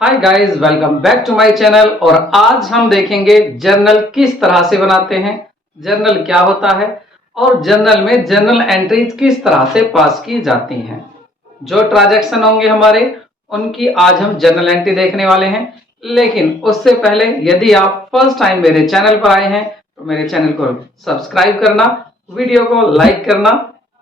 Hi guys, welcome back to my channel. और आज हम देखेंगे जर्नल किस तरह से बनाते हैं, जर्नल क्या होता है और जर्नल में जर्नल एंट्रीज किस तरह से पास की जाती हैं। जो ट्रांजैक्शन होंगे हमारे, उनकी आज हम जर्नल एंट्री देखने वाले हैं। लेकिन उससे पहले यदि आप फर्स्ट टाइम मेरे चैनल पर आए हैं तो मेरे चैनल को सब्सक्राइब करना, वीडियो को लाइक करना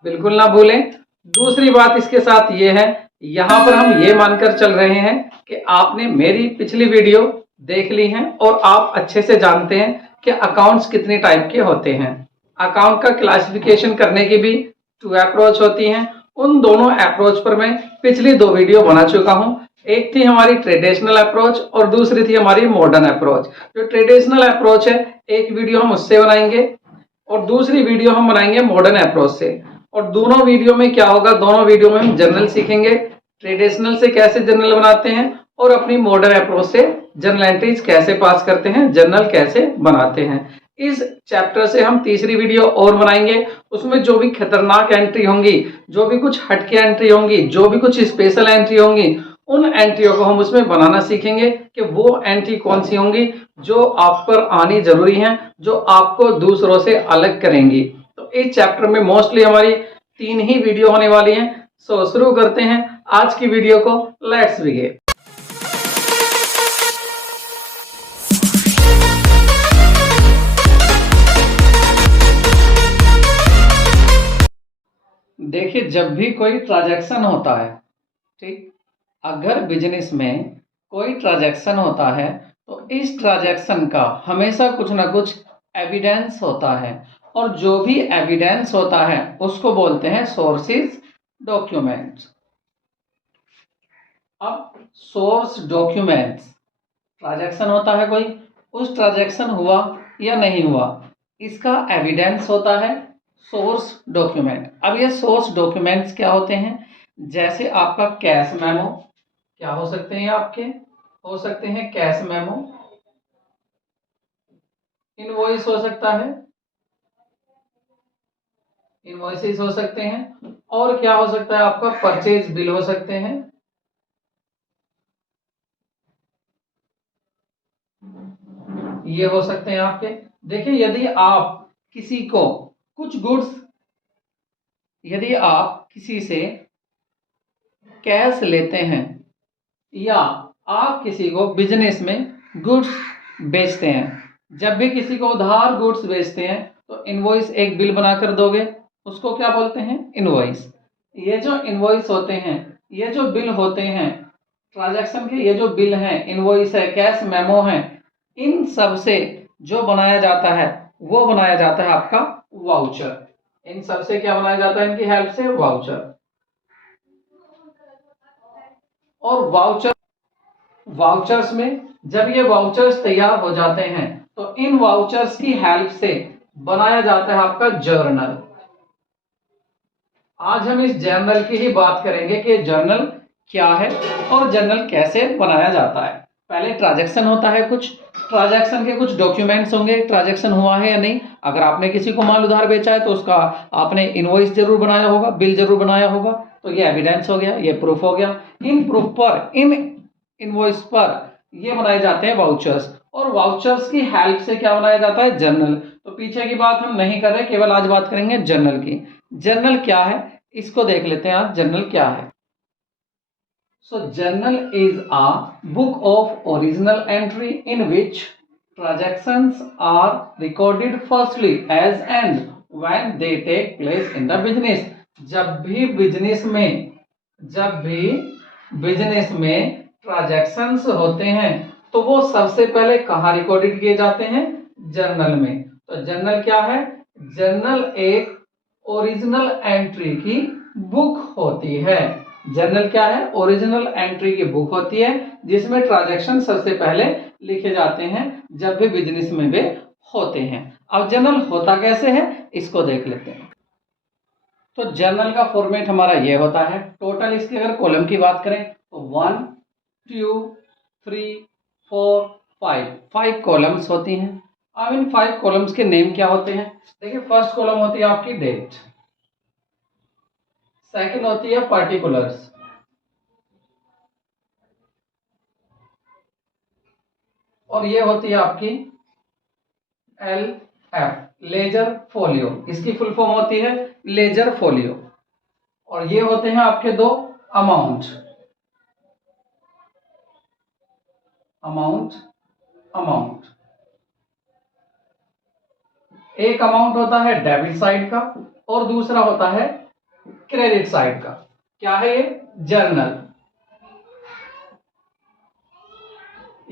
बिल्कुल ना भूलें। दूसरी बात इसके साथ ये है, यहाँ पर हम ये मानकर चल रहे हैं कि आपने मेरी पिछली वीडियो देख ली है और आप अच्छे से जानते हैं कि अकाउंट्स कितने टाइप के होते हैं। अकाउंट का क्लासिफिकेशन करने की भी 2 अप्रोच होती हैं। उन दोनों अप्रोच पर मैं पिछली 2 वीडियो बना चुका हूं। एक थी हमारी ट्रेडिशनल अप्रोच और दूसरी थी हमारी मॉडर्न अप्रोच। जो ट्रेडिशनल अप्रोच है, एक वीडियो हम उससे बनाएंगे और दूसरी वीडियो हम बनाएंगे मॉडर्न अप्रोच से। और दोनों वीडियो में क्या होगा, दोनों वीडियो में हम जर्नल सीखेंगे, ट्रेडिशनल से कैसे जर्नल बनाते हैं और अपनी मॉडर्न अप्रोच से जर्नल एंट्रीज कैसे पास करते हैं, जर्नल कैसे बनाते हैं। इस चैप्टर से हम तीसरी वीडियो और बनाएंगे, उसमें जो भी खतरनाक एंट्री होंगी, जो भी कुछ हटके एंट्री होंगी, जो भी कुछ स्पेशल एंट्री होंगी, उन एंट्रियों को हम उसमें बनाना सीखेंगे कि वो एंट्री कौन सी होंगी जो आप पर आनी जरूरी है, जो आपको दूसरों से अलग करेंगी। तो इस चैप्टर में मोस्टली हमारी 3 ही वीडियो होने वाली हैं। सो शुरू करते हैं आज की वीडियो को। Let's begin. देखिए, जब भी कोई ट्रांजैक्शन होता है, ठीक, अगर बिजनेस में कोई ट्रांजैक्शन होता है तो इस ट्रांजैक्शन का हमेशा कुछ ना कुछ एविडेंस होता है और जो भी एविडेंस होता है उसको बोलते हैं सोर्सेज डॉक्यूमेंट्स। अब सोर्स डॉक्यूमेंट्स, ट्रांजैक्शन होता है कोई, उस ट्रांजैक्शन हुआ या नहीं हुआ, इसका एविडेंस होता है सोर्स डॉक्यूमेंट। अब ये सोर्स डॉक्यूमेंट्स क्या होते हैं? जैसे आपका कैश मेमो, क्या हो सकते हैं आपके? हो सकते हैं कैश मेमो, इनवॉइस हो सकता है, इनवॉइसेस हो सकते हैं, और क्या हो सकता है आपका? परचेज बिल हो सकते हैं, ये हो सकते हैं आपके। देखिए, यदि आप किसी को कुछ गुड्स, यदि आप किसी से कैश लेते हैं या आप किसी को बिजनेस में गुड्स बेचते हैं, जब भी किसी को उधार गुड्स बेचते हैं तो इनवॉइस एक बिल बनाकर दोगे, उसको क्या बोलते हैं? इनवॉइस। ये जो इनवॉइस होते हैं, ये जो बिल होते हैं ट्रांजैक्शन के, ये जो बिल हैं, इनवॉइस है, कैश मेमो है, इन सब से जो बनाया जाता है वो बनाया जाता है आपका वाउचर। इन सब से क्या बनाया जाता है? इनकी हेल्प से वाउचर। और वाउचर्स में जब ये वाउचर्स तैयार हो जाते हैं तो इन वाउचर्स की हेल्प से बनाया जाता है आपका जर्नल। आज हम इस जर्नल की ही बात करेंगे कि जर्नल क्या है और जर्नल कैसे बनाया जाता है। पहले ट्रांजैक्शन होता है, कुछ ट्रांजैक्शन के कुछ डॉक्यूमेंट्स होंगे, ट्रांजैक्शन हुआ है या नहीं। अगर आपने किसी को माल उधार बेचा है तो उसका आपने इनवॉइस जरूर बनाया होगा, बिल जरूर बनाया होगा, तो ये एविडेंस हो गया, ये प्रूफ हो गया। इन प्रूफ पर, इन इनवॉइस पर ये बनाए जाते हैं वाउचर्स, और वाउचर्स की हेल्प से क्या बनाया जाता है? जर्नल। तो पीछे की बात हम नहीं कर रहे, केवल आज बात करेंगे जर्नल की। जर्नल क्या है इसको देख लेते हैं आज, जर्नल क्या है। So journal is a book of original entry in which transactions are recorded firstly as and when they take place in the business। जब भी बिजनेस में ट्रांजैक्शंस होते हैं तो वो सबसे पहले कहाँ रिकॉर्डेड किए जाते हैं? जर्नल में। तो जर्नल क्या है? जर्नल एक ओरिजिनल एंट्री की बुक होती है। जर्नल क्या है? ओरिजिनल एंट्री की बुक होती है जिसमें ट्रांजैक्शन सबसे पहले लिखे जाते हैं जब भी बिजनेस में वे होते हैं। अब जर्नल होता कैसे है इसको देख लेते हैं। तो जर्नल का फॉर्मेट हमारा ये होता है। टोटल इसकी अगर कॉलम की बात करें तो 1 2 3 4 5 कॉलम्स होती हैं। अब इन 5 कॉलम्स के नेम क्या होते हैं? देखिए, फर्स्ट कॉलम होती है आपकी डेट, सेकंड होती है पार्टिकुलर्स, और ये होती है आपकी LF, लेजर फोलियो। इसकी फुल फॉर्म होती है लेजर फोलियो। और ये होते हैं आपके दो अमाउंट, अमाउंट, अमाउंट। एक अमाउंट होता है डेबिट साइड का और दूसरा होता है क्रेडिट साइड का। क्या है ये? जर्नल।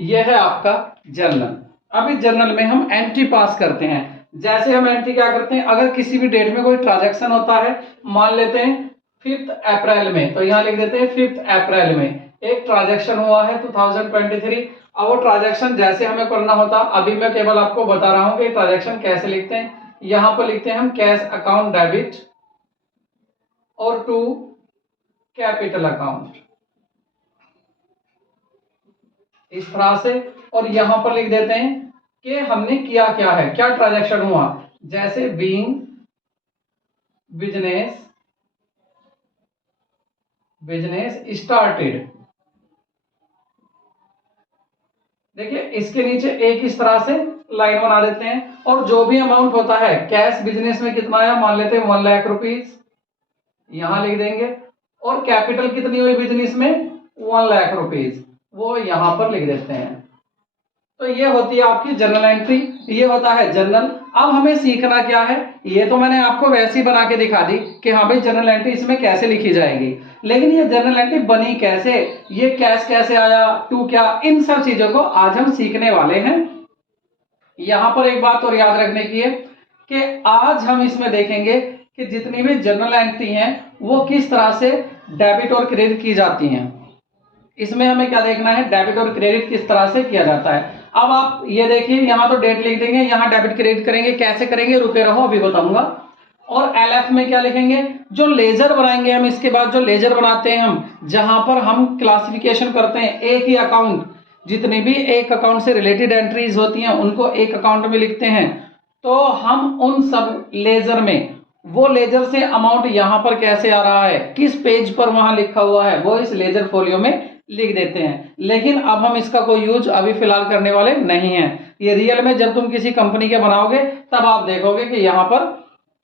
ये है आपका जर्नल। अब इस जर्नल में हम एंट्री पास करते हैं। जैसे हम एंट्री क्या करते हैं, अगर किसी भी डेट में कोई ट्रांजैक्शन होता है, मान लेते हैं 5 अप्रैल में, तो यहां लिख देते हैं 5 अप्रैल में एक ट्रांजैक्शन हुआ है 2023। अब वो ट्रांजैक्शन जैसे हमें करना होता, अभी मैं केवल आपको बता रहा हूं कि ट्रांजैक्शन कैसे लिखते हैं। यहां पर लिखते हैं हम कैश अकाउंट डेबिट और टू कैपिटल अकाउंट, इस तरह से। और यहां पर लिख देते हैं कि हमने किया क्या है, क्या ट्रांजैक्शन हुआ। जैसे बीइंग बिजनेस स्टार्टेड। देखिए इसके नीचे एक इस तरह से लाइन बना देते हैं। और जो भी अमाउंट होता है, कैश बिजनेस में कितना आया, मान लेते हैं 1 लाख रुपीज, यहां लिख देंगे। और कैपिटल कितनी हुई बिजनेस में, 1 लाख रुपीज, वो यहां पर लिख देते हैं। तो ये होती है आपकी जर्नल एंट्री, ये होता है जर्नल। अब हमें सीखना क्या है, ये तो मैंने आपको वैसे ही बना के दिखा दी कि हाँ भाई जर्नल एंट्री इसमें कैसे लिखी जाएगी, लेकिन ये जर्नल एंट्री बनी कैसे, ये कैश कैसे आया, टू क्या, इन सब चीजों को आज हम सीखने वाले हैं। यहां पर एक बात और याद रखने की है कि आज हम इसमें देखेंगे कि जितनी भी जर्नल एंट्री हैं वो किस तरह से डेबिट और क्रेडिट की जाती हैं। इसमें हमें क्या देखना है, डेबिट और क्रेडिट किस तरह से किया जाता है। अब आप ये देखिए, यहां तो डेट लिख देंगे, यहां डेबिट क्रेडिट करेंगे, कैसे करेंगे रुके रहो अभी बताऊंगा। और LF में क्या लिखेंगे, जो लेजर बनाएंगे हम, इसके बाद जो लेजर बनाते हैं हम, जहां पर हम क्लासिफिकेशन करते हैं एक ही अकाउंट, जितने भी एक अकाउंट से रिलेटेड एंट्रीज होती हैं उनको एक अकाउंट में लिखते हैं। तो हम उन सब लेजर में, वो लेजर से अमाउंट यहां पर कैसे आ रहा है, किस पेज पर वहां लिखा हुआ है, वो इस लेजर फोलियो में लिख देते हैं। लेकिन अब हम इसका कोई यूज अभी फिलहाल करने वाले नहीं है। ये रियल में जब तुम किसी कंपनी के बनाओगे तब आप देखोगे कि यहां पर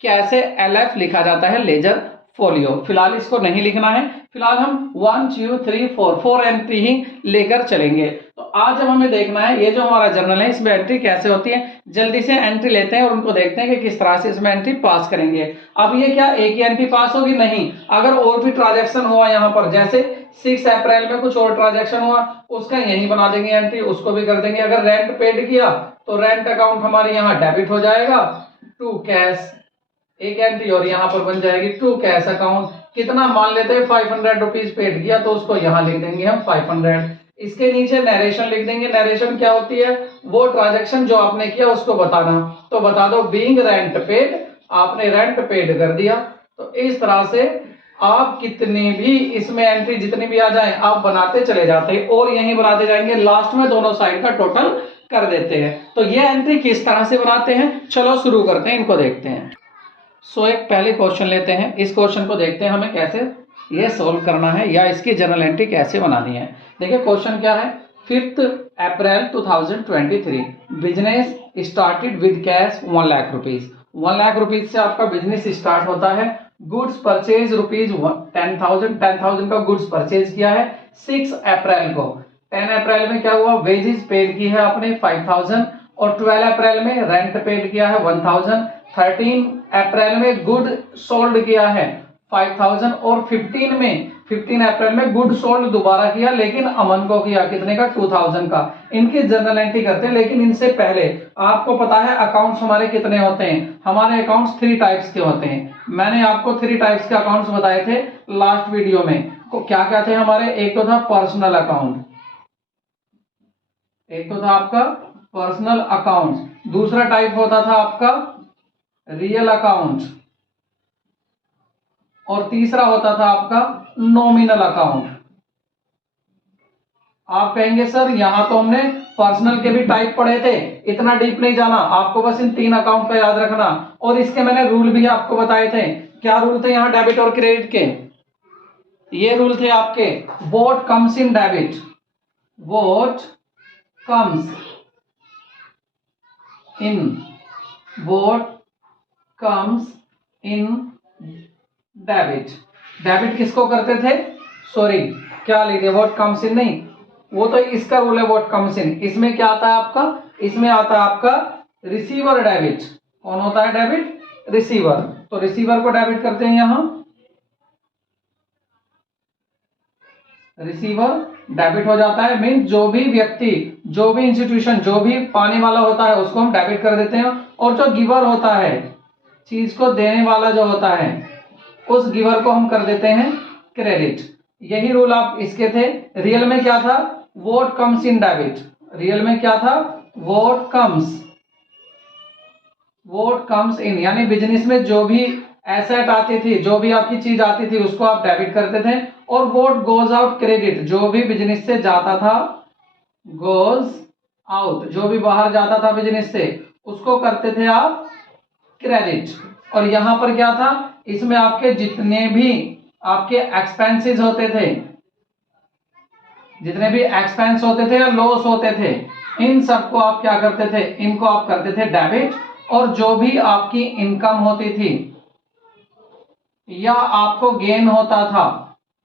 कैसे LF लिखा जाता है, लेजर फोलियो। फिलहाल इसको नहीं लिखना है, फिलहाल हम 1 2 3 4 एंट्री ही लेकर चलेंगे। तो आज अब हमें देखना है ये जो हमारा जर्नल है इसमें एंट्री कैसे होती है। जल्दी से एंट्री लेते हैं और उनको देखते हैं कि किस तरह से इसमें एंट्री पास करेंगे। अब ये क्या एक ही एंट्री पास होगी, नहीं, अगर और भी ट्रांजैक्शन हुआ यहाँ पर, जैसे 6 अप्रैल में कुछ और ट्रांजैक्शन हुआ, उसका यहीं बना देंगे एंट्री, उसको भी कर देंगे। अगर रेंट पेड किया तो रेंट अकाउंट हमारे यहाँ डेबिट हो जाएगा, टू कैश, एक एंट्री और यहां पर बन जाएगी टू कैश अकाउंट। कितना मान लेते हैं 500 रुपीज पेड किया, तो उसको यहां लिख देंगे हम 500। इसके नीचे नरेशन लिख देंगे। नरेशन क्या होती है, वो ट्रांजैक्शन जो आपने किया उसको बताना। तो बता दो बीइंग रेंट पेड, आपने रेंट पेड कर दिया। तो इस तरह से आप कितनी भी इसमें एंट्री जितनी भी आ जाए आप बनाते चले जाते हैं और यहीं बनाते जाएंगे, लास्ट में दोनों साइड का टोटल कर देते हैं। तो ये एंट्री किस तरह से बनाते हैं, चलो शुरू करते हैं, इनको देखते हैं। एक पहले क्वेश्चन लेते हैं, इस क्वेश्चन को देखते हैं हमें कैसे ये सोल्व करना है या इसकी जर्नल एंट्री कैसे बनानी है। देखिए क्वेश्चन क्या है, 5 अप्रैल 2023 business started with cash 1 lakh rupees. 1 lakh rupees से आपका बिजनेस स्टार्ट होता है। गुड्स परचेज रुपीज 10,000 का गुड्स परचेज किया है 6 अप्रैल को। 10 अप्रैल में क्या हुआ, वेजेस पेड की है आपने 5,000 और 12 अप्रैल में रेंट पेड किया है 1,000। 13 अप्रैल में गुड सोल्ड किया है 5,000 और 15 अप्रैल में गुड सोल्ड दोबारा किया, लेकिन अमन को किया कितने का, 2,000 का। इनकी जर्नल एंट्री करते हैं, लेकिन इनसे पहले आपको पता है अकाउंट्स हमारे कितने होते हैं। हमारे अकाउंट्स 3 टाइप्स के होते हैं। मैंने आपको 3 टाइप्स के अकाउंट्स बताए थे लास्ट वीडियो में। क्या क्या थे हमारे, एक तो था पर्सनल अकाउंट, एक तो था आपका पर्सनल अकाउंट, दूसरा टाइप होता था आपका रियल अकाउंट और तीसरा होता था आपका नॉमिनल अकाउंट। आप कहेंगे सर यहां तो हमने पर्सनल के भी टाइप पढ़े थे, इतना डीप नहीं जाना, आपको बस इन 3 अकाउंट का याद रखना। और इसके मैंने रूल भी आपको बताए थे। क्या रूल थे यहाँ डेबिट और क्रेडिट के, ये रूल थे आपके, vote comes in debit, vote comes in, what comes in debit. Debit किसको करते थे, सॉरी क्या लिखे, व्हाट कम्स इन नहीं, वो तो इसका रूल है व्हाट कम्स इन। इसमें क्या आता है आपका, इसमें आता है आपका रिसीवर डेबिट। कौन होता है डेबिट, रिसीवर। तो रिसीवर को डेबिट करते हैं यहां, रिसीवर डेबिट हो जाता है। मीन जो भी व्यक्ति, जो भी इंस्टीट्यूशन, जो भी पाने वाला होता है उसको हम डेबिट कर देते हैं, और जो गिवर होता है, चीज को देने वाला जो होता है, उस गिवर को हम कर देते हैं क्रेडिट। यही रूल आप इसके थे। रियल में क्या था, what comes in debit. Real में क्या था, व्हाट कम्स इन, यानी बिजनेस में जो भी एसेट आती थी, जो भी आपकी चीज आती थी उसको आप डेबिट करते थे। और व्हाट गोज आउट क्रेडिट, जो भी बिजनेस से जाता था, गोज आउट, जो भी बाहर जाता था बिजनेस से, उसको करते थे आप क्रेडिट। और यहां पर क्या था, इसमें आपके जितने भी आपके एक्सपेंसेस होते थे, जितने भी एक्सपेंस होते थे या लॉस होते थे, इन सबको आप क्या करते थे, इनको आप करते थे डेबिट। और जो भी आपकी इनकम होती थी या आपको गेन होता था,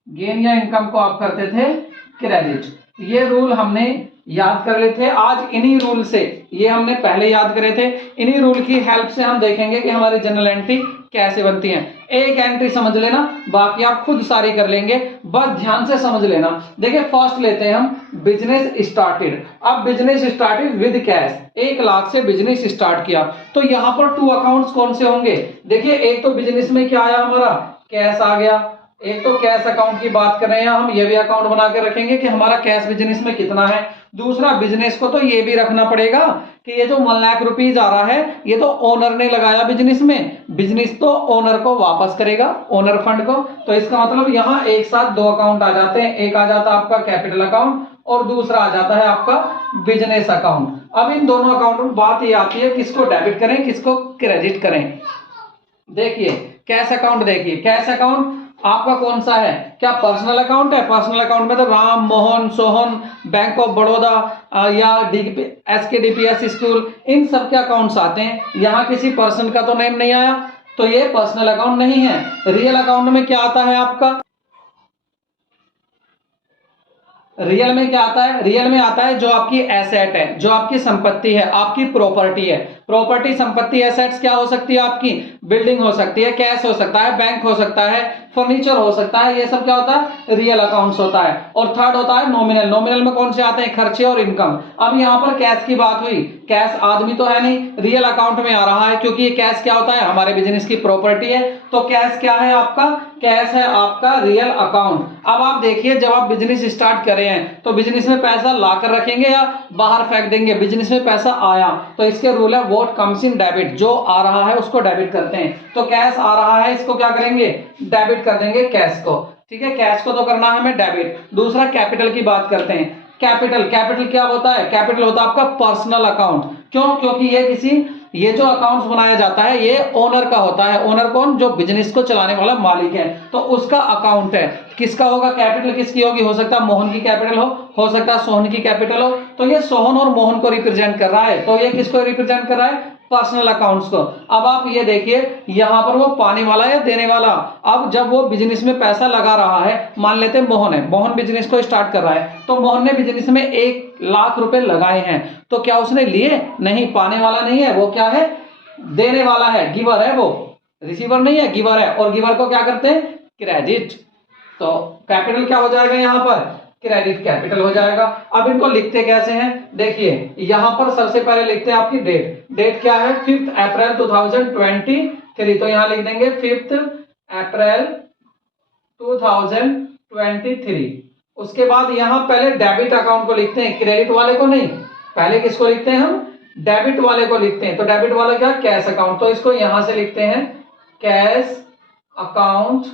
गेन या इनकम को आप करते थे क्रेडिट। ये रूल हमने याद कर लिए थे आज। इन्हीं रूल से, ये हमने पहले याद करे थे, इन्हीं रूल की हेल्प से हम देखेंगे कि हमारी जनरल एंट्री कैसे बनती है। एक एंट्री समझ लेना, बाकी आप खुद सारी कर लेंगे, बस ध्यान से समझ लेना। देखिए फर्स्ट लेते हैं हम, बिजनेस स्टार्टेड। अब business started with cash, 1 lakh से बिजनेस स्टार्ट किया, तो यहां पर 2 अकाउंट्स कौन से होंगे। देखिए एक तो बिजनेस में क्या आया हमारा, कैश आ गया। एक तो कैश अकाउंट की बात कर रहे हैं हम, ये भी अकाउंट बना के रखेंगे कि हमारा कैश बिजनेस में कितना है। दूसरा, बिजनेस को तो ये भी रखना पड़ेगा कि ये जो 1 लाख रुपीज आ रहा है, ये तो ओनर ने लगाया बिजनेस में, बिजनेस तो ओनर को वापस करेगा, ओनर फंड को। तो इसका मतलब यहाँ एक साथ 2 अकाउंट आ जाते हैं। एक आ जाता है आपका कैपिटल अकाउंट और दूसरा आ जाता है आपका बिजनेस अकाउंट। अब इन दोनों अकाउंट में बात ये आती है किसको डेबिट करें, किसको क्रेडिट करें। देखिए कैश अकाउंट, देखिए कैश अकाउंट आपका कौन सा है, क्या पर्सनल अकाउंट है। पर्सनल अकाउंट में तो राम, मोहन, सोहन, बैंक ऑफ बड़ौदा या SKDPS स्कूल, इन सब के अकाउंट्स आते हैं। यहाँ किसी पर्सन का तो नेम नहीं आया, तो ये पर्सनल अकाउंट नहीं है। रियल अकाउंट में क्या आता है आपका, रियल में क्या आता है, रियल में आता है जो आपकी एसेट है, जो आपकी संपत्ति है, आपकी प्रॉपर्टी है। प्रॉपर्टी, संपत्ति, एसेट्स क्या हो सकती है आपकी, बिल्डिंग हो सकती है, कैश हो सकता है, बैंक हो सकता है, फर्नीचर हो सकता है। ये सब क्या होता है, रियल अकाउंट्स होता है। और थर्ड होता है नॉमिनल। नॉमिनल में कौन से आते हैं, खर्चे और इनकम। अब यहाँ पर कैश की बात हुई, कैश आदमी तो है नहीं, रियल अकाउंट में आ रहा है, क्योंकि ये कैश क्या होता है, हमारे बिजनेस की प्रॉपर्टी है। तो कैश क्या है आपका, कैश है आपका रियल अकाउंट। अब आप देखिए जब आप बिजनेस स्टार्ट कर रहे हैं तो बिजनेस में पैसा लाकर रखेंगे या बाहर फेंक देंगे। बिजनेस में पैसा आया तो इसके रूल है व्हाट कम्स इन डेबिट, जो आ रहा है उसको डेबिट करते हैं। तो कैश आ रहा है, इसको क्या करेंगे, डेबिट कर देंगे कैश को। ठीक है, कैश को तो करना है हमें डेबिट। दूसरा कैपिटल की बात करते हैं। कैपिटल, कैपिटल क्या होता है, कैपिटल होता है आपका पर्सनल अकाउंट। क्यों, क्योंकि ये जो अकाउंट्स बनाया जाता है ये ओनर का होता है। ओनर कौन, जो बिजनेस को चलाने वाला मालिक है, तो उसका अकाउंट है। किसका होगा कैपिटल, किसकी होगी, हो सकता है मोहन की कैपिटल हो सकता है सोहन की कैपिटल हो। तो ये सोहन और मोहन को रिप्रेजेंट कर रहा है। तो ये किसको रिप्रेजेंट कर रहा है, पर्सनल अकाउंट्स को। अब आप ये देखिए यहां पर वो पाने वाला या देने वाला। अब जब वो बिजनेस में पैसा लगा रहा है, मान लेते हैं मोहन है, मोहन बिजनेस को स्टार्ट कर रहा है, तो मोहन ने बिजनेस में 1 लाख रुपए लगाए हैं। तो क्या उसने लिए, नहीं, पाने वाला नहीं है, वो क्या है, देने वाला है, गिवर है, वो रिसीवर नहीं है, गिवर है। और गिवर को क्या करते हैं, क्रेडिट। तो कैपिटल क्या हो जाएगा यहां पर, क्रेडिट कैपिटल हो जाएगा। अब इनको लिखते कैसे हैं, देखिए यहां पर सबसे पहले लिखते हैं आपकी डेट। डेट क्या है, 5 अप्रैल 2023। तो यहां लिख देंगे 5 अप्रैल 2023। उसके बाद यहां पहले डेबिट अकाउंट को लिखते हैं, क्रेडिट वाले को नहीं। पहले किसको लिखते हैं हम, डेबिट वाले को लिखते हैं। तो डेबिट वाला क्या, कैश अकाउंट। तो इसको यहां से लिखते हैं कैश अकाउंट,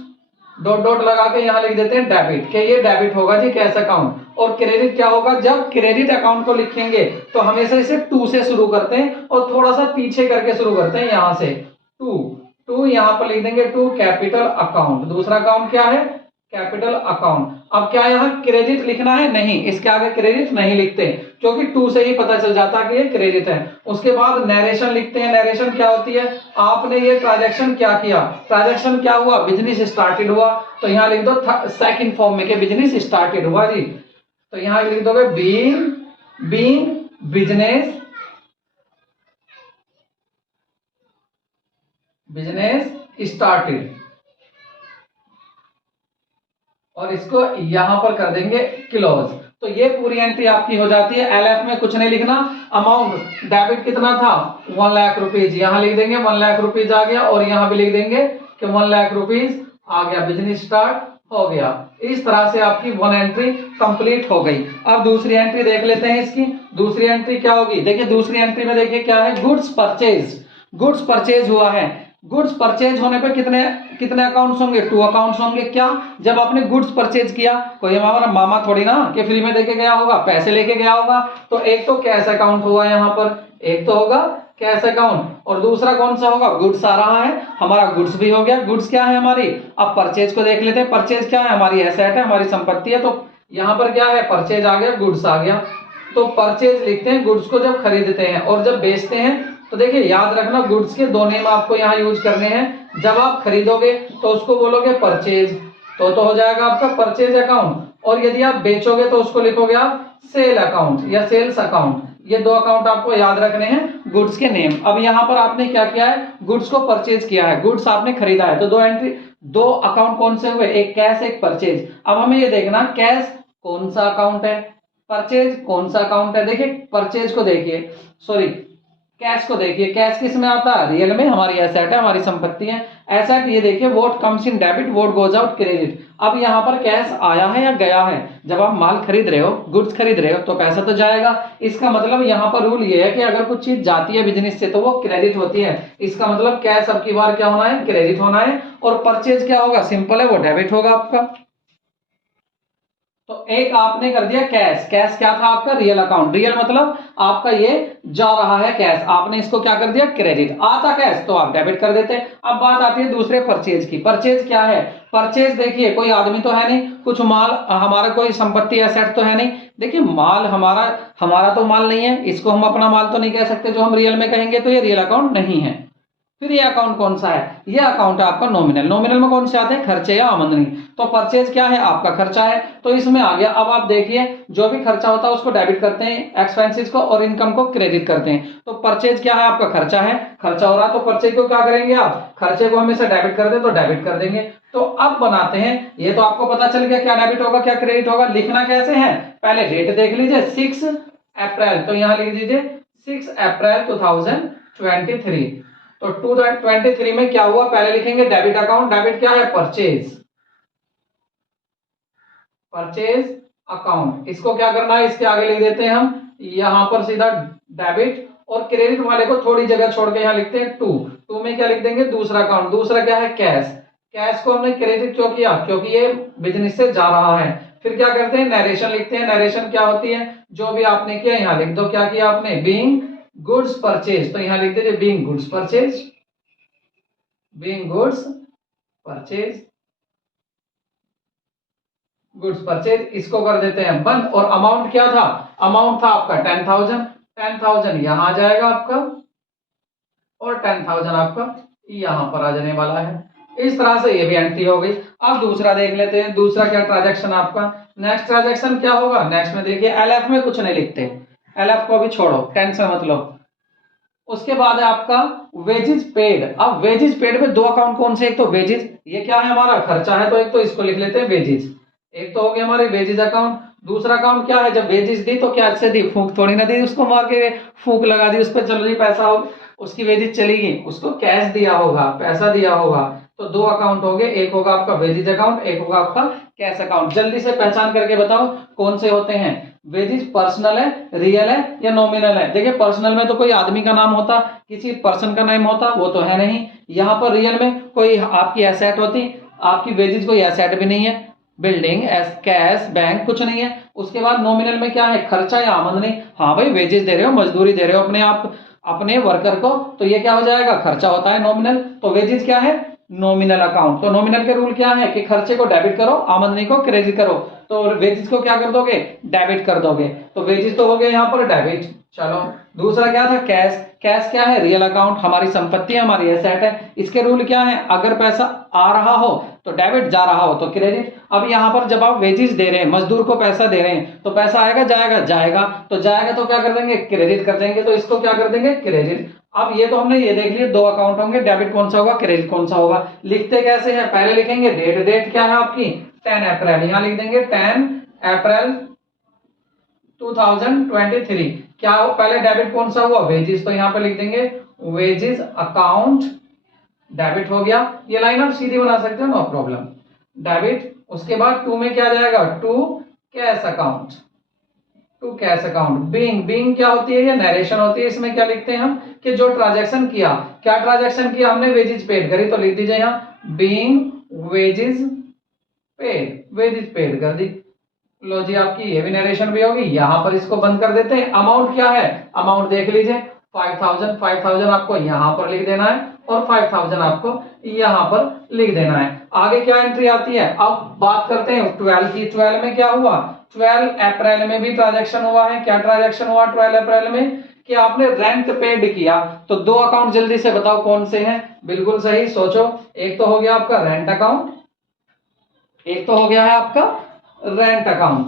डॉट डॉट लगा के यहां लिख देते हैं डेबिट, कि ये डेबिट होगा जी कैश अकाउंट। और क्रेडिट क्या होगा, जब क्रेडिट अकाउंट को लिखेंगे तो हमेशा इसे 2 से शुरू करते हैं और थोड़ा सा पीछे करके शुरू करते हैं, यहां से 2 यहां पर लिख देंगे 2 कैपिटल अकाउंट। दूसरा अकाउंट क्या है, कैपिटल अकाउंट। अब क्या यहाँ क्रेडिट लिखना है? नहीं, इसके आगे क्रेडिट नहीं लिखते क्योंकि टू से ही पता चल जाता कि ये क्रेडिट है। उसके बाद नरेशन लिखते हैं। नरेशन क्या होती है? आपने ये ट्रांजैक्शन क्या किया, ट्रांजैक्शन क्या हुआ, बिजनेस स्टार्टेड हुआ, तो यहाँ लिख दो सेकंड फॉर्म में कि बिजनेस स्टार्टेड हुआ जी। तो यहाँ लिख दोगे बीइंग बिजनेस स्टार्टेड, और इसको यहां पर कर देंगे क्लोज। तो ये पूरी एंट्री आपकी हो जाती है। एलएफ में कुछ नहीं लिखना। अमाउंट डेबिट कितना था? 1 लाख रुपीज, यहां लिख देंगे 1 लाख रुपीज आ गया, और यहां भी लिख देंगे कि 1 लाख रुपीज आ गया, बिजनेस स्टार्ट हो गया। इस तरह से आपकी वन एंट्री कंप्लीट हो गई। अब दूसरी एंट्री देख लेते हैं इसकी। दूसरी एंट्री क्या होगी? देखिए दूसरी एंट्री में देखिए क्या है, गुड्स परचेज। गुड्स परचेज हुआ है। गुड्स परचेज होने पे कितने कितने अकाउंट्स होंगे? 2 अकाउंट्स होंगे। क्या? जब आपने गुड्स परचेज किया, कोई हमारा मामा थोड़ी ना कि फ्री में देके गया होगा, पैसे लेके गया होगा। तो एक तो कैश अकाउंट हुआ यहाँ पर, एक तो होगा कैश अकाउंट, और दूसरा कौन सा होगा? गुड्स आ रहा है, हमारा गुड्स भी हो गया। गुड्स क्या है हमारी? अब परचेज को देख लेते हैं। परचेज क्या है? हमारी एसेट है, हमारी संपत्ति है। तो यहाँ पर क्या है? परचेज आ गया, गुड्स आ गया। तो परचेज लिखते हैं गुड्स को जब खरीदते हैं, और जब बेचते हैं तो देखिए याद रखना गुड्स के 2 नेम आपको यहाँ यूज करने हैं। जब आप खरीदोगे तो उसको बोलोगे परचेज, तो हो जाएगा आपका परचेज अकाउंट, और यदि आप बेचोगे तो उसको लिखोगे आप सेल अकाउंट या सेल्स अकाउंट। ये 2 अकाउंट आपको याद रखने हैं गुड्स के नेम। अब यहाँ पर आपने क्या किया है? गुड्स को परचेज किया है, गुड्स आपने खरीदा है, तो 2 एंट्री 2 अकाउंट कौन से हुए? एक कैश एक परचेज। अब हमें ये देखना कैश कौन सा अकाउंट है, परचेज कौन सा अकाउंट है। देखिए परचेज को देखिए, सॉरी कैश को देखिए, कैश किस में आता है? रियल में, हमारी एसेट है, हमारी संपत्ति है। एसेट ये देखिए what comes in debit what goes out credit. अब यहाँ पर कैश आया है या गया है? जब आप माल खरीद रहे हो, गुड्स खरीद रहे हो, तो पैसा तो जाएगा। इसका मतलब यहाँ पर रूल ये है कि अगर कुछ चीज जाती है बिजनेस से तो वो क्रेडिट होती है। इसका मतलब कैश अब की बार क्या होना है? क्रेडिट होना है। और परचेज क्या होगा? सिंपल है, वो डेबिट होगा आपका। तो एक आपने कर दिया कैश। कैश क्या था आपका? Real account. रियल मतलब आपका ये जा रहा है कैश, आपने इसको क्या कर दिया? क्रेडिट। आता कैश तो आप डेबिट कर देते। अब बात आती है दूसरे परचेज की। परचेज क्या है? परचेज देखिए कोई आदमी तो है नहीं, कुछ माल, हमारा कोई संपत्ति एसेट तो है नहीं। देखिए माल हमारा तो माल नहीं है, इसको हम अपना माल तो नहीं कह सकते जो हम रियल में कहेंगे, तो ये रियल अकाउंट नहीं है। फिर ये अकाउंट कौन सा है? ये अकाउंट है आपका नॉमिनल। नॉमिनल में कौन से आते हैं? खर्चे या आमदनी। तो परचेज क्या है? आपका खर्चा है, तो इसमें आ गया। अब आप देखिए जो भी खर्चा होता है उसको डेबिट करते हैं, एक्सपेंसेस को, और इनकम को क्रेडिट करते हैं। तो परचेज क्या है? आपका खर्चा है, खर्चा हो रहा है, तो परचेज को क्या करेंगे आप? खर्चे को हमेशा डेबिट कर दे तो डेबिट कर देंगे। तो अब बनाते हैं, ये तो आपको पता चल गया क्या डेबिट होगा क्या क्रेडिट होगा। लिखना कैसे है? पहले डेट देख लीजिए 6 अप्रैल, तो यहां लिख दीजिए 6 अप्रैल 2023। तो 2023 में क्या हुआ? पहले लिखेंगे डेबिट अकाउंट। डेबिट क्या है? Purchase account. इसको क्या करना है? इसके आगे लिख देते हैं हम यहां पर सीधा डेबिट, और क्रेडिट वाले को थोड़ी जगह छोड़ के यहां लिखते हैं 2 में क्या लिख देंगे? दूसरा अकाउंट। दूसरा क्या है? कैश। कैश को हमने क्रेडिट क्यों किया? क्योंकि ये बिजनेस से जा रहा है। फिर क्या करते हैं? नरेशन लिखते हैं। नरेशन क्या होती है? जो भी आपने किया यहां लिख दो। क्या किया आपने? बीइंग गुड्स परचेज, तो यहां लिख दीजिए being goods purchase, being goods purchase, goods purchase. इसको कर देते हैं बंद। और अमाउंट क्या था? अमाउंट था आपका 10,000। 10,000 यहां आ जाएगा आपका, और 10,000 आपका यहां पर आ जाने वाला है। इस तरह से ये भी एंट्री हो गई। अब दूसरा देख लेते हैं। दूसरा क्या ट्रांजैक्शन आपका? नेक्स्ट ट्रांजैक्शन क्या होगा? नेक्स्ट में देखिए एलएफ में कुछ नहीं लिखते, एलएफ को भी छोड़ो, टेंशन मत लो। उसके बाद है आपका वेजेस पेड। अब वेजेस पेड में 2 अकाउंट कौन से? एक तो वेजेस, ये क्या है? हमारा खर्चा है, तो एक तो इसको लिख लेते हैं वेजेस। एक तो हो गया हमारे वेजेस अकाउंट। दूसरा अकाउंट क्या है? जब वेजेस दी तो क्या से दी? फूंक थोड़ी ना दी, उसको मार के फूंक लगा दी उस पर, चलो जी पैसा हो, उसकी वेजेस चली गई, उसको कैश दिया होगा, पैसा दिया होगा। तो 2 अकाउंट हो गए, एक होगा आपका वेजेस अकाउंट, एक होगा आपका कैश अकाउंट। जल्दी से पहचान करके बताओ कौन से होते हैं? वेजेस पर्सनल है, रियल है, या नॉमिनल है? देखिए पर्सनल में तो कोई आदमी का नाम होता, किसी पर्सन का नाम होता, वो तो है नहीं। यहाँ पर रियल में कोई आपकी एसेट होती, आपकी वेजेस कोई एसेट भी नहीं है, बिल्डिंग, कैश, बैंक कुछ नहीं है। उसके बाद नॉमिनल में क्या है? खर्चा या आमदनी। हाँ भाई वेजेस दे रहे हो, मजदूरी दे रहे हो अपने आप अपने वर्कर को, तो ये क्या हो जाएगा? खर्चा होता है नॉमिनल। तो वेजेस क्या है? Nominal account. तो नॉमिनल के रूल क्या है कि खर्चे को डेबिट करो, आमदनी को क्रेडिट करो। तो वेजेस को क्या कर दोगे, डेबिट कर दोगे। तो वेजेस तो हो गए यहाँ पर डेबिट। चलो दूसरा क्या था, कैश। कैश क्या है, रियल अकाउंट, हमारी संपत्ति है, हमारी एसेट है। इसके रूल क्या है, अगर पैसा आ रहा हो तो डेबिट, जा रहा हो तो क्रेडिट। अब यहाँ पर जब आप वेजेस दे रहे हैं, मजदूर को पैसा दे रहे हैं, तो पैसा आएगा जाएगा, जाएगा तो जाएगा तो क्या कर देंगे, क्रेडिट कर देंगे। तो इसको क्या कर देंगे, क्रेडिट। अब ये तो हमने ये देख लिया, दो अकाउंट होंगे, डेबिट कौन सा होगा, क्रेडिट कौन सा होगा। लिखते कैसे हैं, पहले लिखेंगे डेट। डेट क्या है आपकी 10 अप्रैल, यहां लिख देंगे 10 अप्रैल 2023। क्या हो, पहले डेबिट कौन सा हुआ, वेजेस, तो यहां पे लिख देंगे वेजेस अकाउंट, डेबिट हो गया। ये लाइन आप सीधी बना सकते हो, नो प्रॉब्लम, डेबिट। उसके बाद टू में क्या जाएगा, to cash account, to cash account. Being, being क्या होती है, ये नरेशन होती है। इसमें क्या लिखते हैं हम कि जो ट्रांजैक्शन किया, क्या ट्रांजैक्शन किया हमने, वेजेस पेड करी, तो लिख दीजिए यहाँ being wages paid, wages paid कर दी। लो जी, आपकी ये भी नरेशन भी होगी। यहां पर इसको बंद कर देते हैं। अमाउंट क्या है, अमाउंट देख लीजिए 5000। 5000 आपको यहां पर लिख देना है और 5000 आपको यहां पर लिख देना है। आगे क्या एंट्री आती है, अब बात करते हैं 12 की। 12 में क्या हुआ, 12 अप्रैल में भी ट्रांजैक्शन हुआ है। क्या ट्रांजैक्शन हुआ 12 अप्रैल में, कि आपने रेंट पेड किया। तो दो अकाउंट जल्दी से बताओ कौन से हैं, बिल्कुल सही सोचो। एक तो हो गया आपका रेंट अकाउंट, एक तो हो गया है आपका रेंट अकाउंट।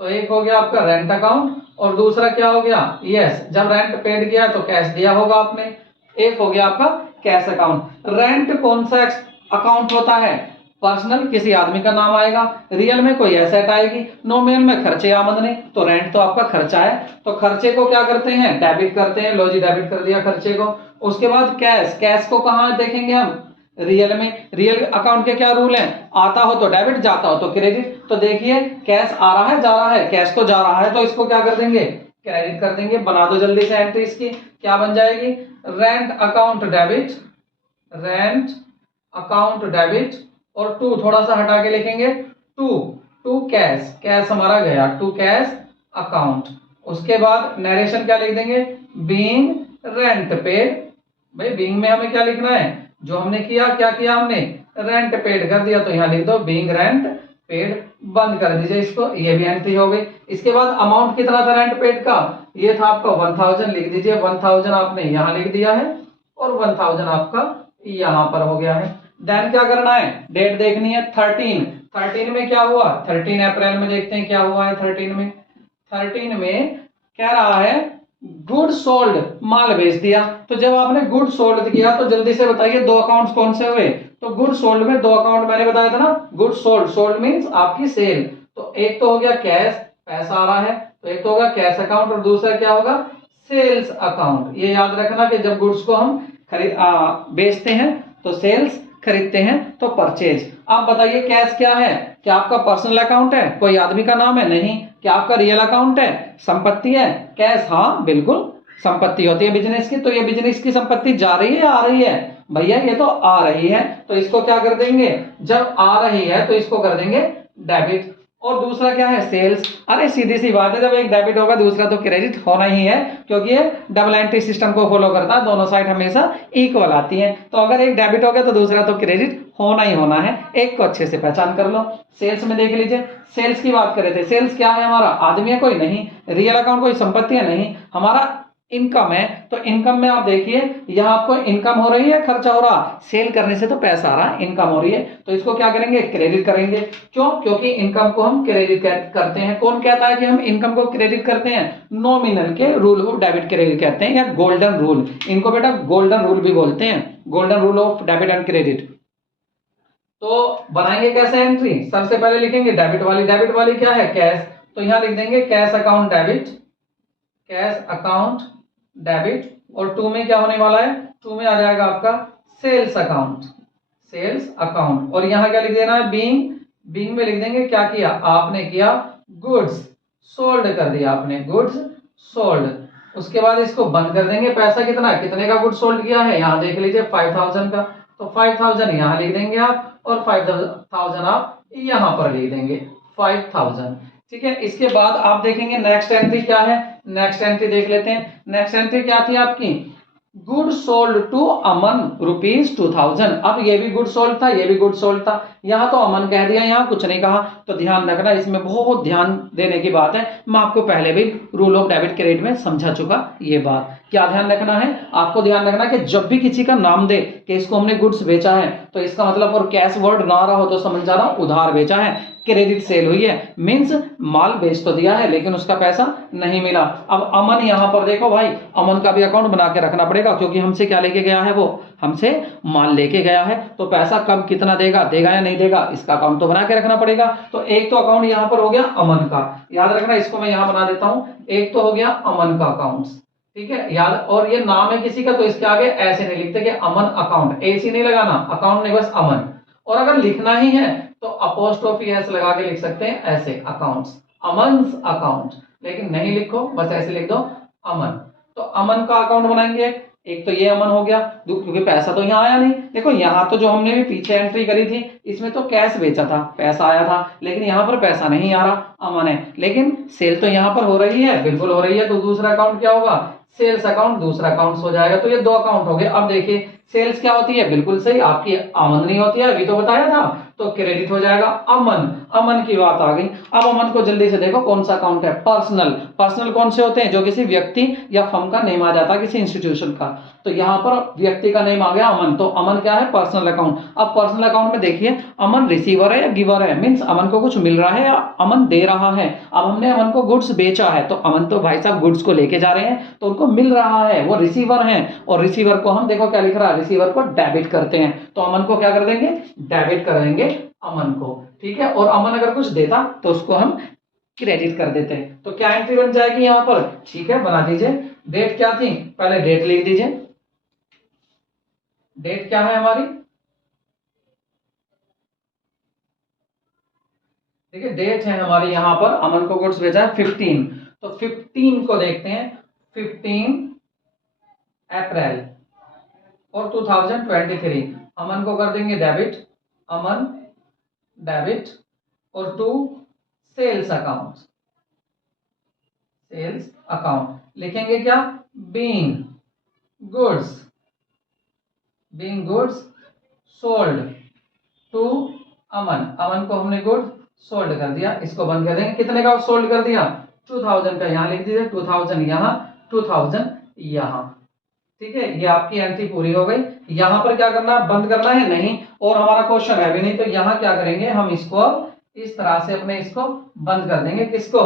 तो एक हो गया आपका रेंट अकाउंट और दूसरा क्या हो गया, यस, जब रेंट पेड किया तो कैश दिया होगा आपने। एक हो गया आपका कैश अकाउंट। रेंट कौन सा अकाउंट होता है, पर्सनल, किसी आदमी का नाम आएगा। रियल में कोई एसेट आएगी। नॉमिनल में खर्चे आमदनी। तो रेंट तो आपका खर्चा है, तो खर्चे को क्या करते हैं, डेबिट करते हैं। लो जी, डेबिट कर दिया खर्चे को। उसके बाद कैश। कैश को कहां देखेंगे हम, रियल में। रियल अकाउंट के क्या रूल हैं, आता हो तो डेबिट, जाता हो तो क्रेडिट। तो देखिए कैश आ रहा है, जा रहा है, कैश तो जा रहा है, तो इसको क्या कर देंगे, क्रेडिट कर देंगे। बना दो जल्दी से एंट्री इसकी, क्या बन जाएगी, rent account debit, rent account debit. और टू थोड़ा सा हटा के लिखेंगे, टू, टू कैश, कैश हमारा गया, टू कैश अकाउंट। उसके बाद नरेशन क्या लिख देंगे, बीइंग रेंट पेड। भाई बीइंग में हमें क्या लिखना है, जो हमने किया, क्या किया हमने, रेंट पेड कर दिया, तो यहां लिख दो बीइंग रेंट पेड। बंद कर दीजिए इसको, ये भी एंट्री हो गई। इसके बाद अमाउंट कितना था रेंट पेड का, ये था आपका 1000, लिख दीजिए 1000 आपने यहां लिख दिया है और 1000 आपका यहां पर हो गया है। देन क्या करना है, डेट देखनी है 13। 13 में क्या हुआ, 13 अप्रैल में देखते हैं क्या हुआ है 13 में। 13 में कह रहा है गुड सोल्ड, माल बेच दिया। तो जब आपने गुड सोल्ड किया तो जल्दी से बताइए दो अकाउंट्स कौन से हुए, तो गुड सोल्ड में दो अकाउंट मैंने बताया था ना, गुड सोल्ड, सोल्ड मींस आपकी सेल। तो एक तो हो गया कैश, पैसा आ रहा है, तो एक तो होगा कैश अकाउंट और दूसरा क्या होगा, सेल्स अकाउंट। ये याद रखना कि जब गुड्स को हम बेचते हैं तो सेल्स, खरीदते हैं तो परचेज। आप बताइए कैश क्या है, क्या आपका पर्सनल अकाउंट है, कोई आदमी का नाम है, नहीं। क्या आपका रियल अकाउंट है, संपत्ति है। कैश, हाँ बिल्कुल संपत्ति होती है बिजनेस की। तो ये बिजनेस की संपत्ति जा रही है, आ रही है, भैया ये तो आ रही है, तो इसको क्या कर देंगे, जब आ रही है तो इसको कर देंगे डेबिट। और दूसरा क्या है, सेल्स। अरे सीधी सी बात है, जब एक डेबिट होगा दूसरा तो क्रेडिट होना ही है, क्योंकि ये डबल एंट्री सिस्टम को फॉलो करता है, दोनों साइड हमेशा इक्वल आती है। तो अगर एक डेबिट हो गया तो दूसरा तो क्रेडिट होना ही होना है। एक को अच्छे से पहचान कर लो। सेल्स में देख लीजिए, सेल्स की बात करे थे। सेल्स क्या है, हमारा आदमी है कोई, नहीं। रियल अकाउंट कोई संपत्ति है, नहीं। हमारा इनकम है, तो इनकम में आप देखिए यहां आपको इनकम हो रही है, खर्चा हो रहा, सेल करने से तो पैसा आ रहा है, इनकम हो रही है, तो इसको क्या करेंगे, क्रेडिट करेंगे। क्यों, क्योंकि इनकम को हम क्रेडिट करते हैं। कौन कहता है कि हम इनकम को क्रेडिट करते हैं, नॉमिनल के रूल को डेबिट क्रेडिट कहते हैं, या गोल्डन रूल, इनको बेटा गोल्डन रूल भी बोलते हैं, golden rule of debit and credit. तो बनाएंगे कैसे एंट्री, सबसे पहले लिखेंगे डेबिट वाली। डेबिट वाली क्या है, कैश, तो यहां लिख देंगे cash account debit, cash account debit. और टू में क्या होने वाला है, टू में आ जाएगा आपका सेल्स अकाउंट, सेल्स अकाउंट। और यहां क्या लिख देना है, बीइंग, बीइंग में लिख देंगे क्या किया आपने, किया गुड्स सोल्ड, कर दिया आपने गुड्स सोल्ड। उसके बाद इसको बंद कर देंगे। पैसा कितना, कितने का गुड्स सोल्ड किया है, यहां देख लीजिए 5000 का, तो 5000 यहां लिख देंगे आप और 5000 आप यहां पर लिख देंगे 5000। ठीक है, इसके बाद आप देखेंगे नेक्स्ट एंट्री क्या है। नेक्स्ट एंट्री देख लेते हैं। नेक्स्ट एंट्री क्या थी आपकी, गुड सोल्ड टू अमन ₹2000। अब ये भी गुड सोल्ड था, ये भी गुड सोल्ड था। यहां तो अमन कह दिया, यहां कुछ नहीं कहा। तो ध्यान रखना, इसमें बहुत ध्यान देने की बात है। मैं आपको पहले भी रूल ऑफ डेबिट क्रेडिट में समझा चुका ये बात। क्या ध्यान रखना है आपको? ध्यान रखना कि जब भी किसी का नाम दे कि इसको हमने गुड्स बेचा है, तो इसका मतलब और कैश वर्ड ना रहा हो तो समझ जाना उधार बेचा है, क्रेडिट सेल हुई है, मींस माल बेच तो दिया है लेकिन उसका पैसा नहीं मिला। अब अमन यहां पर देखो भाई, अमन का भी अकाउंट बना के रखना पड़ेगा, क्योंकि हमसे क्या लेके गया है? वो हमसे माल लेके गया है। तो पैसा कब कितना देगा, देगा या नहीं देगा, इसका अकाउंट तो बना के रखना पड़ेगा। तो एक तो अकाउंट यहां पर हो गया अमन का, याद रखना, इसको मैं यहां बना देता हूं। एक तो हो गया अमन का अकाउंट, ठीक है याद। और ये नाम है किसी का, तो इसके आगे ऐसे नहीं लिखते कि अमन अकाउंट, ऐसी नहीं लगाना, अकाउंट नहीं, बस अमन। और अगर लिखना ही है तो अपोस्ट्रोफी एस लगा के लिख सकते हैं ऐसे, अकाउंट्स, अमन्स अकाउंट। लेकिन नहीं लिखो, बस ऐसे लिख दो अमन। तो अमन का अकाउंट बनाएंगे। एक तो ये अमन हो गया, क्योंकि पैसा तो यहाँ आया नहीं। देखो यहाँ तो जो हमने भी पीछे एंट्री करी थी, इसमें तो कैश बेचा था, पैसा आया था, लेकिन यहाँ पर पैसा नहीं आ रहा, अमन है। लेकिन सेल तो यहाँ पर हो रही है, बिल्कुल हो रही है। तो दूसरा अकाउंट क्या होगा? सेल्स अकाउंट दूसरा अकाउंट हो जाएगा। तो ये दो अकाउंट हो गए। अब देखिए सेल्स क्या होती है? बिल्कुल सही, आपकी आमदनी होती है, अभी तो बताया था। तो क्रेडिट हो जाएगा अमन, अमन की बात आ गई। अब अमन को जल्दी से देखो कौन सा अकाउंट है? पर्सनल। पर्सनल कौन से होते हैं? जो किसी व्यक्ति या फर्म का नेम आ जाता है, किसी इंस्टीट्यूशन का। तो यहां पर व्यक्ति का नेम आ गया अमन, तो अमन क्या है? Personal account. अब पर्सनल अकाउंट में देखिए अमन रिसीवर है या गिवर है, मींस अमन को कुछ मिल रहा है या अमन दे रहा है। अब हमने अमन को गुड्स बेचा है, तो अमन तो भाई साहब गुड्स को लेके जा रहे हैं, तो उनको मिल रहा है, वो रिसीवर हैं। और रिसीवर को हम देखो क्या लिख रहा है, रिसीवर को डेबिट करते हैं। तो अमन को क्या कर देंगे? डेबिट कर देंगे अमन को, ठीक है। और अमन अगर कुछ देता तो उसको हम क्रेडिट कर देते हैं। तो क्या एंट्री बन जाएगी यहां पर? ठीक है, बना दीजिए। डेट क्या थी? पहले डेट लिख दीजिए। डेट क्या है हमारी? देखिए डेट है हमारी यहां पर, अमन को गुड्स भेजा है 15। तो 15 को देखते हैं, 15 अप्रैल और 2023। अमन को कर देंगे डेबिट, अमन डेबिट। और to sales account, sales account लिखेंगे क्या? Being goods, being goods sold to Aman. Aman को हमने गुड सोल्ड कर दिया, इसको बंद कर देंगे। कितने का सोल्ड कर दिया? 2000 का। यहां लिख दीजिए 2000 यहां, 2000 यहां, ठीक है। ये आपकी एंट्री पूरी हो गई। यहां पर क्या करना है? बंद करना है? नहीं। और हमारा क्वेश्चन है भी नहीं, तो यहां क्या करेंगे हम? इसको इस तरह से अपने इसको बंद कर देंगे। किसको?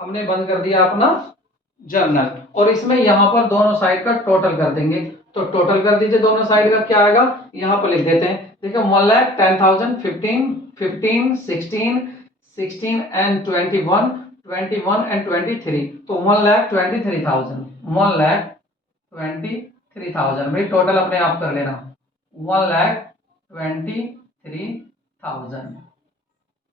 हमने बंद कर दिया अपना जर्नल। और इसमें यहां पर दोनों साइड का टोटल कर देंगे। तो टोटल कर दीजिए दोनों साइड का, क्या आएगा? यहां पर लिख देते हैं। देखिए 1,10,000, 15, 15, 16, 16 एंड 21, 21 एंड 23। तो 1,23,000, 1,23,000 भाई टोटल अपने आप कर लेना, 1,23,000,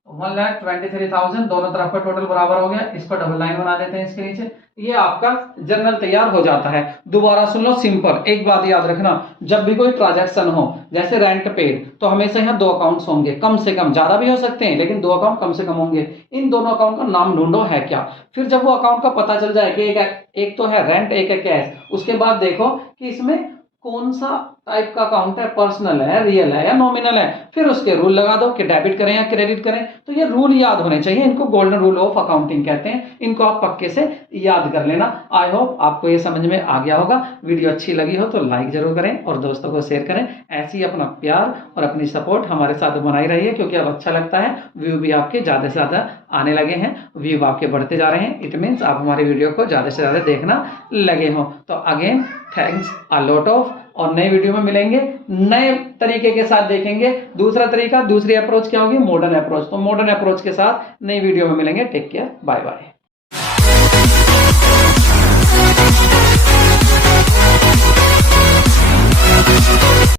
1,23,000 दोनों तरफ का टोटल बराबर हो गया। इसको डबल लाइन बना देते हैं इसके नीचे। ये आपका जर्नल तैयार हो जाता है। दोबारा सुन लो, सिंपल एक बात याद रखना, जब भी कोई ट्रांजैक्शन हो, जैसे रेंट पेड, तो हमेशा यहाँ दो अकाउंट्स होंगे, कम से कम, ज्यादा भी हो सकते हैं लेकिन दो अकाउंट कम से कम होंगे। इन दोनों अकाउंट का नाम ढूंढो है क्या। फिर जब वो अकाउंट का पता चल जाए कि एक तो है रेंट, एक है कैश, उसके बाद देखो कि इसमें कौन सा टाइप का अकाउंट है, पर्सनल है, रियल है या नॉमिनल है। फिर उसके रूल लगा दो कि डेबिट करें या क्रेडिट करें। तो ये रूल याद होने चाहिए, इनको गोल्डन रूल ऑफ अकाउंटिंग कहते हैं। इनको आप पक्के से याद कर लेना। आई होप आपको ये समझ में आ गया होगा। वीडियो अच्छी लगी हो तो लाइक जरूर करें और दोस्तों को शेयर करें। ऐसे ही अपना प्यार और अपनी सपोर्ट हमारे साथ बनाई रहिए, क्योंकि अब अच्छा लगता है, व्यू भी आपके ज्यादा से ज्यादा आने लगे हैं, व्यू आपके बढ़ते जा रहे हैं। इट मीन्स आप हमारी वीडियो को ज्यादा से ज्यादा देखना लगे हो। तो again thanks a lot of. और नए वीडियो में मिलेंगे, नए तरीके के साथ देखेंगे। दूसरा तरीका, दूसरी अप्रोच क्या होगी? Modern approach. तो मॉडर्न अप्रोच के साथ नई वीडियो में मिलेंगे। Take care, bye bye.